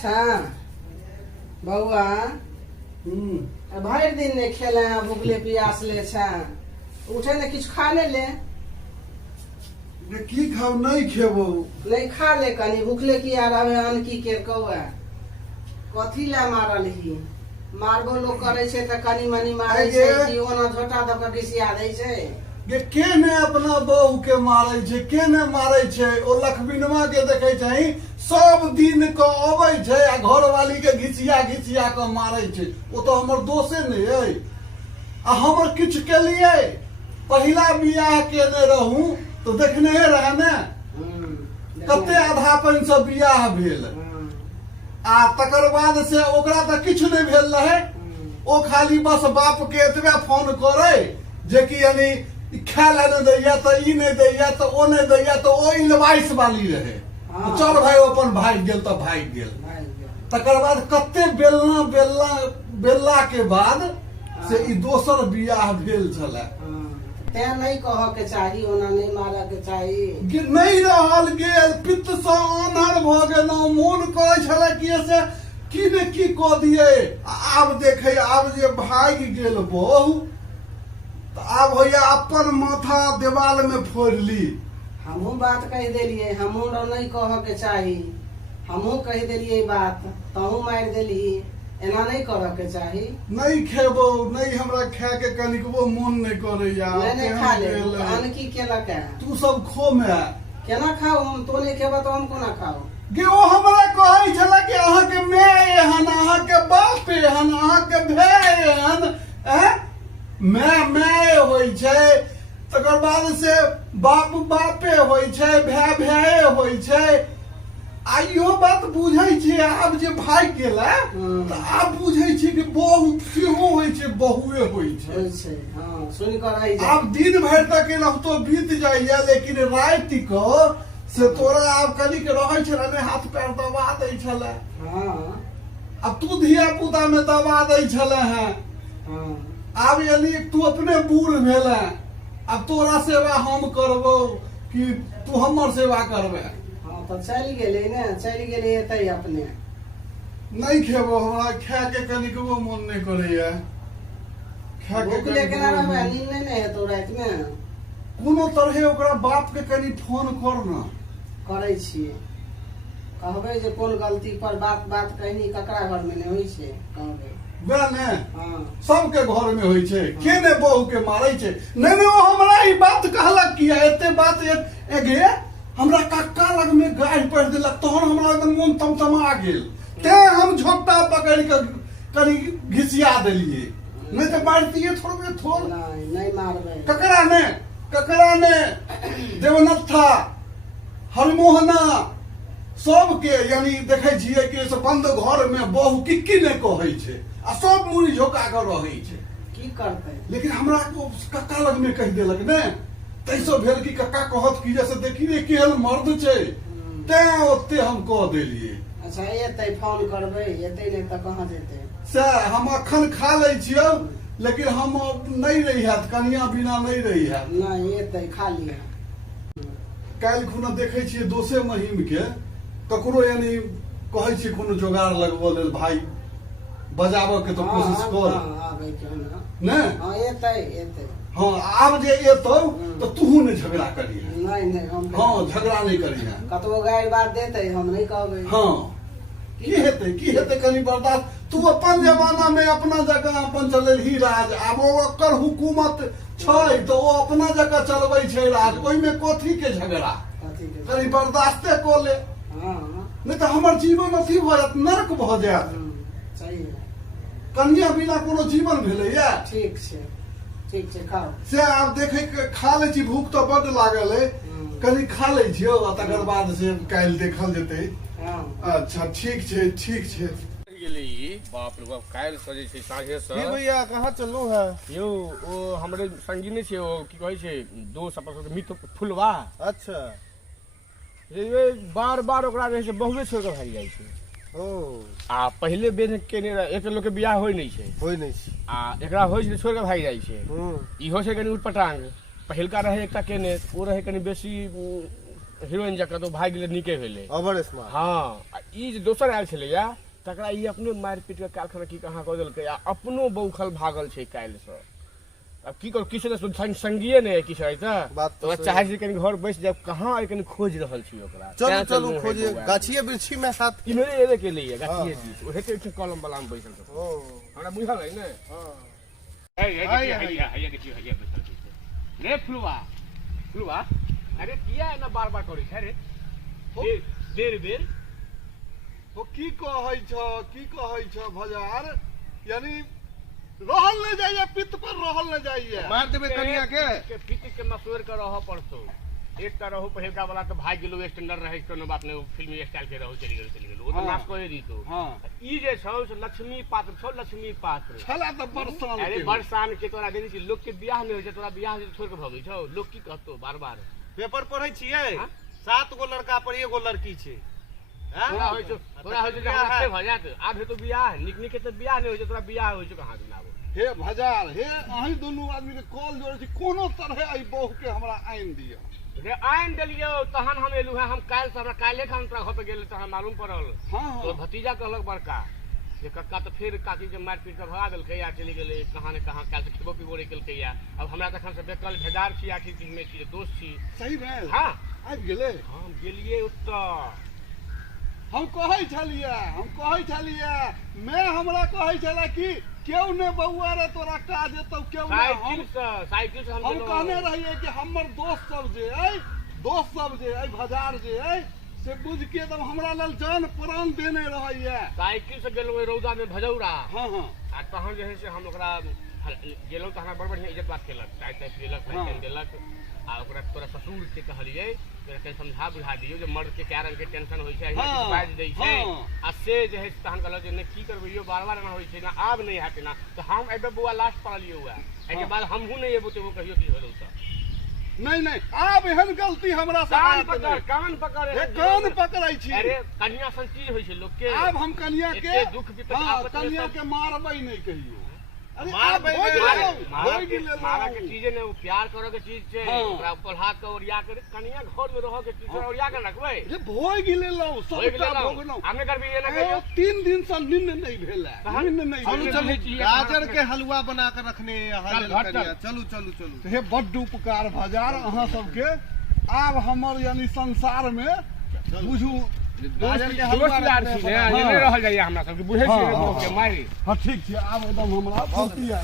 छा बउआ भर दिन नहीं खेले हैं, भूखले प्यास ले छा उठे ने किछ खा ले की खाओ नहीं खेबो नहीं खा ले कनी भूखले की आ रहे अन की के कौआ कथी ला मारल ही मारबो लोग करे छे त कनी मनी मारे छे कि ओना झोटा द के घिसिया दै छे के ने अपना बहू के मारे छे के ने मारे छे ओ लखबिनवा के देखे छै सब दिन को अबै छे आ घरवाली के घिसिया घिसिया के मारे छे ओ तो हमर दोषे नहीं है आ हमर किछ के लिए पहिला बियाह केने रहूं तो देखने रहे ने कते आधापन से बियाह भेल आ तकर बाद से ओकरा त किछ नहीं भेल रहे ओ खाली बस बाप के एतबे फोन करे जे कि यानी खाय ला नहीं दैया तो ई नहीं दैया तो ओ नहीं दैया तो ओ इलवाइस वाली रहे चल भाई अपन भाग गेल तो भाग गेल तकर बाद कते बेलना बेलना बेलला के बाद से ई दोसर बियाह भेल छले ते नहीं कह के चाही ओना नहीं मारे के चाही नहीं रहल गेल पित्त से आन्हर भ गेल मोन करे छले कि से की ने की क दिए आब देखे आब जे भाग गेल बहू तो आब होया अपन माथा दीवाल में फोड़ ली हमहू बात कह देलिए हमहू नहीं कह के चाही हमहू कह देलिए बात तहू मार देली एना नहीं करे के चाही नहीं खेबो नहीं हमरा खाय के कनिकबो मन नहीं करे यार नहीं खा ले अन की केला के तू सब खो में केना खाओ हम तो नहीं खेबा तो हम कोना खाओ गे ओ हमरा कहै छला कि अहाँ के माय एहन अहाँ के बाप एहन अहाँ के भाय एहन माय होय छै तकर बाद से बाप बापे होय छै भाय भाय होय छै आ इहो बात बुझै छै आब जे भाग गेला त आब बुझै छै कि बहु सेहो होय छै बहुए होय छै हां सुन कर आई आब दिन भर तक रहतो बीत जाइया लेकिन रात को से तोरा आब कनी के रहै छला ने हाथ पैर दबा दै छला हां अब तू धिया पुता में दबा दै छला है हां आब यानी तू अपने बूढ़ भेला अब तोरा सेवा हम करबो कि तू हमर सेवा करबे हां तो चल गेले ने चल गेले एतै अपने नहीं खेबो हमरा खाय के कनिकबो मन नहीं करैया खाय के भूख लेके ना रहबे नींद नहीं है तो रात में कोनो तरहे ओकरा बाप के कनी फोन कर ना करै छियै कहबै जे कोन गलती पर बात बात कहनी ककरा घर में नहीं होई छै कहबै वह ने हां सबके घर में होई छै के ने बहू के मारै छै नहीं नहीं ओ हमरा ई बात कहलक किया एते बात एगे हमरा कक्का लग में गाय पड़ देलक तहन हमरा एकदम मन तमतमा गेल ते हम झोटा पकड़ के कनी घिसिया देलिए नहीं तो मारतिए थोड़े थोड़ नहीं मारबै ककरा ने देवनथा हरमोहना सबके यानी देखे छियै कि से बंद घर में बहू की ने कहै छै आ सब मुड़ी झोका कर रहै छै की करतै लेकिन हमरा कक्का लग में कह देलक ने तैसो भेल कि कक्का कहत कि जैसे देखी रे केहन मर्द छै ते ओते हम कह देलिए अच्छा एतै फोन करबै एतै नहीं तो कहां जेतै से हम अखन खा लै छियै लेकिन हम नहीं रही है कनिया बिना नहीं रही है नहीं एतै खा लिया काल्हि खुना देखे छियै दोसे महीम के ककरो यानी कहै छी कोनो जोगाड़ लगबो लेल भाई बजाबो के तो कोशिश कर आबै के ना ने हां एतै हां आब जे एतौ तो तूहू ने झगड़ा करी नहीं हम हां झगड़ा नहीं करी है कतबो गाइर बात देतै हम नहीं कहबै हां की हेतै कनी बर्दाश्त तू अपन जमाना में अपना जगह अपन चलेलही राज आब ओकर हुकूमत छै तो ओ अपना जगह चलबै छै राज ओइ में कथी के झगड़ा कनी बर्दाश्ते को ले हां नहीं तो हमर जीवन अथी भ जात नरक भ जात सही कन्या बिना कोनो जीवन भेलैया ठीक छै खाओ से आप देखे के खा ले छी भूख तो बड लागल है कनी खा ले छियो आ तकर बाद से काल्हि देखल जेतै अच्छा ठीक छै बाप रे बाप काल्हि सजे छै साँझे से भैया कहाँ चलू है यौ ओ हमरे संगी ने छै ओ की कहै छै दोस्त अपन मित्र फुलवा अच्छा ये बार बार ओकरा रहे छै बहुए छोड़ के भाग जाइ छै ओ आ पहले बेर केने एक लोग के बियाह होय नहीं छै आ एकरा होय छै छोड़ के भाग जाइ छै इहो छै कनी उटपटांग पहिलका रहे एकटा केने ओ रहे कनी बेसी हीरोइन जकाँ तो भाग गेलै नीके भेलै ओवर स्मार्ट। हाँ आ ई जे दोसर आयल छलैया तकरा ई अपने मारि पीट के कारखाना की कहाँ कऽ देलकै आ अपनो बौखल भागल छै काल्हि से। अब की करू किछु तऽ संगिए नहि किछु है बात तो तो चाहे छै कनि घर बैस जाब कहाँ कनि खोज रहल छी ओकरा। चलू चलू खोजिए गाछिए वृक्षी में साथ इन्होंने एबे के लिए गाछिए चीज ओ हेते छै कलम वाला में बैसल छै। ओ हमरा बुझल है ने। हां हैया देखियो हैया बैसल छै रे फुलवा अरे किया एना बार बार करै छै रे देर तो की कहै छ भजार यानी रहल न जाइए पित्त पर रहल न जाइए मार देबे कनिया के पिट के मसोर के रह पड़तो। एक त रहू पहिलका वाला तो भाग गेलो स्टैंडर्ड रहे कोनो बात नहीं फिल्मी स्टाइल के रहू चली गेलो ओ तो नाश करे दी तो। हां ई जे छौ से लक्ष्मी पात्र छौ लक्ष्मी पात्र छला त बरसान अरे बरसान के तोरा देनी छी लोग के बियाह नहीं होय छै तोरा बियाह छोड़ के भगै छौ लोग की कहतो बार-बार पेपर पढ़ै छियै 7 गो लड़का पर एगो लड़की छै। तोरा होय छै जे हमरा से भ जात आब हेतो बियाह निक के त बियाह नहीं होय छै तोरा बियाह होय छै कहां दिनाबो हे भजार हे अहीं दुनू आदमी के कॉल जोड़े छी कोनो तरह आई बहु के हमरा आइन दियो रे आइन देलियो तहन हम एलु है हम काल से हमरा काले खान तोरा घर पे गेल तहन मालूम पड़ल। हां तो भतीजा कहलक बड़का जे कक्का तो फिर काकी के मार पीट के भगा देलकै या चली गेलै कहां ने कहां काल से खिबो पिबो रे केलकै या अब हमरा तखन से बेकल भेदार छी आखिर चीज में छी दोस्त छी सही भेल हां आबि गेलै हम गेलिए उत्तर हम कहै छलिए मैं हमरा कहै छला कि केओ ने बउआ रे तोरा काज एतौ केओ ने साइकिल से हम कहने रहिए कि हमर दोस्त सब जे अइ भजार जे अइ से बुझ के एकदम हमरा लेल जान प्राण देने रहैया साइकिल से गेलौ रौदा में भजौरा। हां आ तहन जे है से हम ओकरा गेलौ त हमरा बड़ बढ़िया इज्जत बात केलक चाय ताय पिलक पैन देलक आ ओकरा तोरा ससुर के कहलिए तोरा के समझा बुझा दियो जे मर्द के क्या रंग के टेंशन होय छै बाज दै छै आ से जे है तहन कहलक जे ने की करबै यो बार-बार ना होय छै ना आब नहीं हाते ना तो हम एबे बुआ लास्ट पड़लियो हुआ एके बाद हमहु नहीं एबो तो कहियो की भेलौ त नहीं आब एहन गलती हमरा से कान पकड़ै छी। अरे कन्या संचीज होय छै लोग के आब हम कन्या के दुख विपद कन्या के मारबै नहीं कहियो अरे मारा के चीजे ने प्यार करे के चीज छै ओकरा पढ़ा के ओरिया के कन्या घर में रह के चीज ओरिया के रखबै जे भोइ गेलै लौ सबटा भोगनौ हमें करबी ये ना कहियो 3 दिन से नींद नहीं भेला नींद नहीं चलू गाजर के हलवा बना के रखने चलू हे बड्ड उपकार भजार अहाँ सबके आब हमर यानी संसार में बुझू गाजर के हलवा ने ये नहीं रहल जाइए हमरा सब के बुझे छियै के मारी हां ठीक छै आब एकदम हमरा फुर्ती आ